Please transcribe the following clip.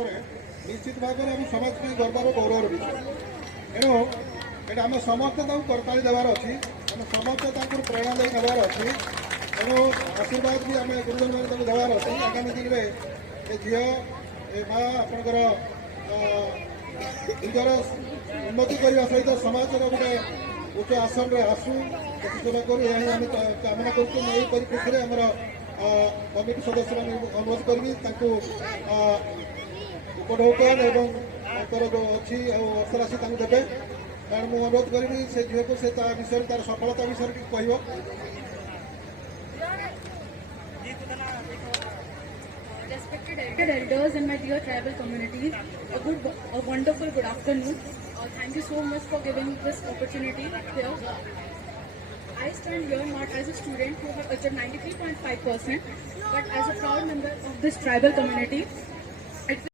ଜନ୍ମରେ ନିଶ୍ଚିତ ଭାବରେ ଆମ ସମାଜ ପାଇଁ ଗର୍ବର ଗୌରବର ବିଷୟ। ଏଣୁ ଏଇଟା ଆମେ ସମସ୍ତେ ତାଙ୍କୁ କରତାଳି ଦେବାର ଅଛି, ଆମେ ସମସ୍ତେ ତାଙ୍କୁ ପ୍ରେରଣା ଦେଇ ନେବାର ଅଛି। ତେଣୁ ଆଶୀର୍ବାଦ ବି ଆମେ ଗୁରୁଜନମାନେ ତାଙ୍କୁ ଦେବାର ଅଛି। ଆଗାମୀ ଦିନରେ ଏ ଝିଅ ଏ ମା ଆପଣଙ୍କର ନିଜର ଉନ୍ନତି କରିବା ସହିତ ସମାଜର ଗୋଟେ ଉଚ୍ଚ ଆସନରେ ଆସୁ ସେବା କରୁ, ଏହା ହିଁ ଆମେ କାମନା କରୁଛୁ। ମୁଁ ଏହି ପରିପ୍ରେକ୍ଷୀରେ ଆମର କମିଟି ସଦସ୍ୟମାନେ ଅନୁରୋଧ କରିବି ତାଙ୍କୁ ଉପଢୌକନ ଏବଂ ତାଙ୍କର ଯେଉଁ ଅଛି ଆଉ ଅର୍ଥରାଶି ତାଙ୍କୁ ଦେବେ। କାରଣ ମୁଁ ଅନୁରୋଧ କରିବି ସେ ଝିଅକୁ ସେ ତା ବିଷୟରେ ତାର ସଫଳତା ବିଷୟରେ ଟିକେ କହିବ। Respected elders and my dear tribal communities, a wonderful good afternoon. Thank you so much for giving this opportunity here. I stand here not as a student who have achieved 93.5%, but as a proud member of this tribal community.